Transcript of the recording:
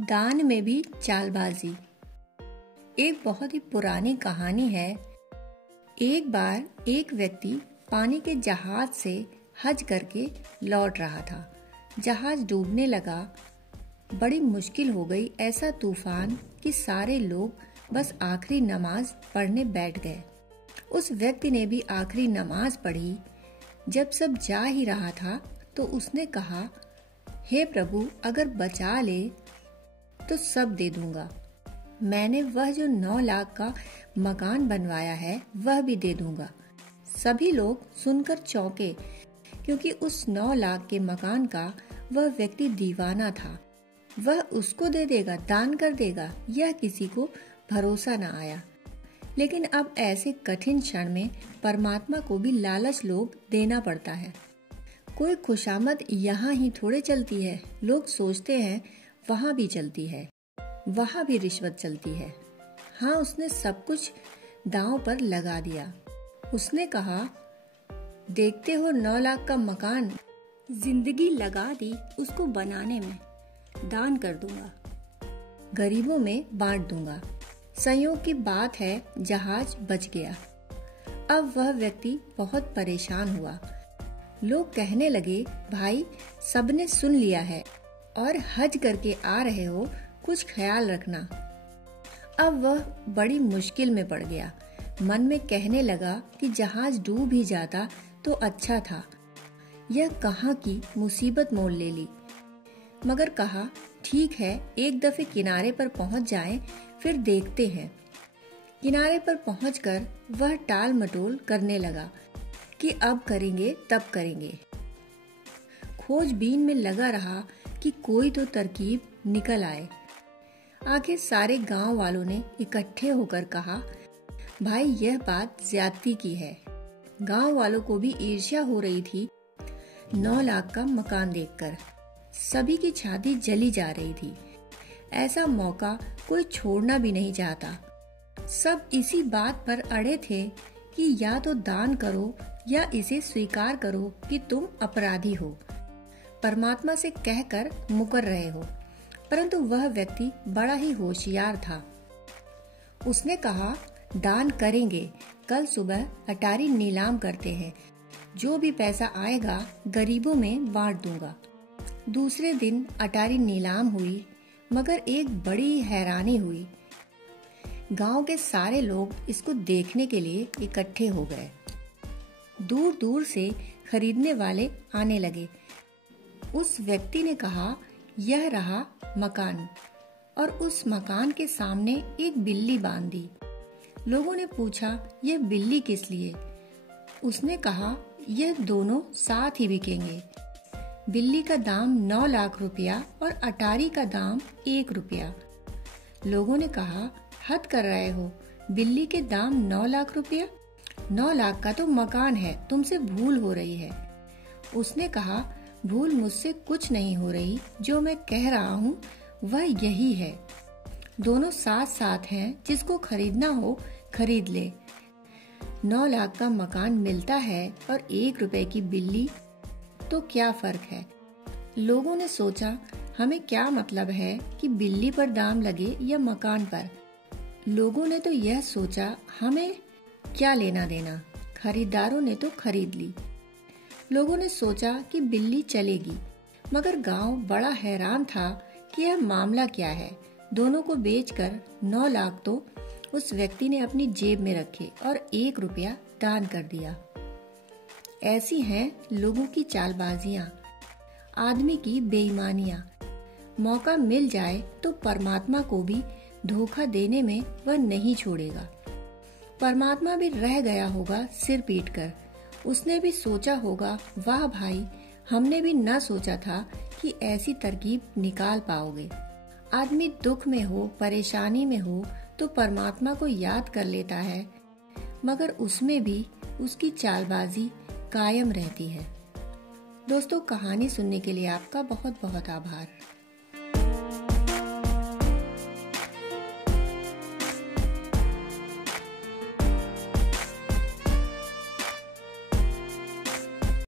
दान में भी चालबाजी। एक बहुत ही पुरानी कहानी है। एक बार एक व्यक्ति पानी के जहाज से हज करके लौट रहा था। जहाज डूबने लगा। बड़ी मुश्किल हो गई। ऐसा तूफान कि सारे लोग बस आखिरी नमाज पढ़ने बैठ गए। उस व्यक्ति ने भी आखिरी नमाज पढ़ी। जब सब जा ही रहा था तो उसने कहा, हे प्रभु, अगर बचा ले तो सब दे दूंगा। मैंने वह जो 9 लाख का मकान बनवाया है वह भी दे दूंगा। सभी लोग सुनकर चौंके, क्योंकि उस 9 लाख के मकान का वह व्यक्ति दीवाना था। वह उसको दे देगा, दान कर देगा, यह किसी को भरोसा न आया। लेकिन अब ऐसे कठिन क्षण में परमात्मा को भी लालच लोग देना पड़ता है। कोई खुशामद यहाँ ही थोड़े चलती है। लोग सोचते हैं वहाँ भी चलती है, वहाँ भी रिश्वत चलती है। हाँ, उसने सब कुछ दांव पर लगा दिया। उसने कहा, देखते हो 9 लाख का मकान, जिंदगी लगा दी उसको बनाने में, दान कर दूंगा, गरीबों में बांट दूंगा। संयोग की बात है, जहाज बच गया। अब वह व्यक्ति बहुत परेशान हुआ। लोग कहने लगे, भाई, सबने सुन लिया है और हज करके आ रहे हो, कुछ ख्याल रखना। अब वह बड़ी मुश्किल में पड़ गया। मन में कहने लगा कि जहाज डूब ही जाता तो अच्छा था। यह कहाँ की मुसीबत मोल ले ली। मगर कहा, ठीक है, एक दफे किनारे पर पहुंच जाएं, फिर देखते हैं। किनारे पर पहुंचकर वह टाल मटोल करने लगा कि अब करेंगे तब करेंगे। खोजबीन में लगा रहा कि कोई तो तरकीब निकल आए। आखिर सारे गांव वालों ने इकट्ठे होकर कहा, भाई, यह बात ज्यादती की है। गांव वालों को भी ईर्ष्या हो रही थी 9 लाख का मकान देखकर। सभी की छाती जली जा रही थी। ऐसा मौका कोई छोड़ना भी नहीं चाहता। सब इसी बात पर अड़े थे कि या तो दान करो या इसे स्वीकार करो कि तुम अपराधी हो। परमात्मा से कहकर मुकर रहे हो। परंतु वह व्यक्ति बड़ा ही होशियार था। उसने कहा, दान करेंगे, कल सुबह अटारी नीलाम करते हैं, जो भी पैसा आएगा गरीबों में बांट दूंगा। दूसरे दिन अटारी नीलाम हुई, मगर एक बड़ी हैरानी हुई। गांव के सारे लोग इसको देखने के लिए इकट्ठे हो गए। दूर दूर से खरीदने वाले आने लगे। उस व्यक्ति ने कहा, यह रहा मकान, और उस मकान के सामने एक बिल्ली बांध दी। लोगों ने पूछा, यह बिल्ली किस लिए? उसने कहा, यह दोनों साथ ही बिकेंगे। बिल्ली का दाम 9 लाख रुपया और अटारी का दाम 1 रुपया। लोगों ने कहा, हद कर रहे हो, बिल्ली के दाम 9 लाख रुपया? 9 लाख का तो मकान है, तुमसे भूल हो रही है। उसने कहा, भूल मुझसे कुछ नहीं हो रही, जो मैं कह रहा हूँ वह यही है। दोनों साथ साथ हैं, जिसको खरीदना हो खरीद ले। 9 लाख का मकान मिलता है और 1 रुपए की बिल्ली, तो क्या फर्क है? लोगों ने सोचा, हमें क्या मतलब है कि बिल्ली पर दाम लगे या मकान पर। लोगों ने तो यह सोचा, हमें क्या लेना देना। खरीदारों ने तो खरीद ली। लोगों ने सोचा कि बिल्ली चलेगी, मगर गांव बड़ा हैरान था कि यह मामला क्या है। दोनों को बेचकर 9 लाख तो उस व्यक्ति ने अपनी जेब में रखे और 1 रुपया दान कर दिया। ऐसी हैं लोगों की चालबाजियां, आदमी की बेईमानियां। मौका मिल जाए तो परमात्मा को भी धोखा देने में वह नहीं छोड़ेगा। परमात्मा भी रह गया होगा सिर पीटकर। उसने भी सोचा होगा, वाह भाई, हमने भी न सोचा था कि ऐसी तरकीब निकाल पाओगे। आदमी दुख में हो, परेशानी में हो तो परमात्मा को याद कर लेता है, मगर उसमें भी उसकी चालबाजी कायम रहती है। दोस्तों, कहानी सुनने के लिए आपका बहुत बहुत आभार।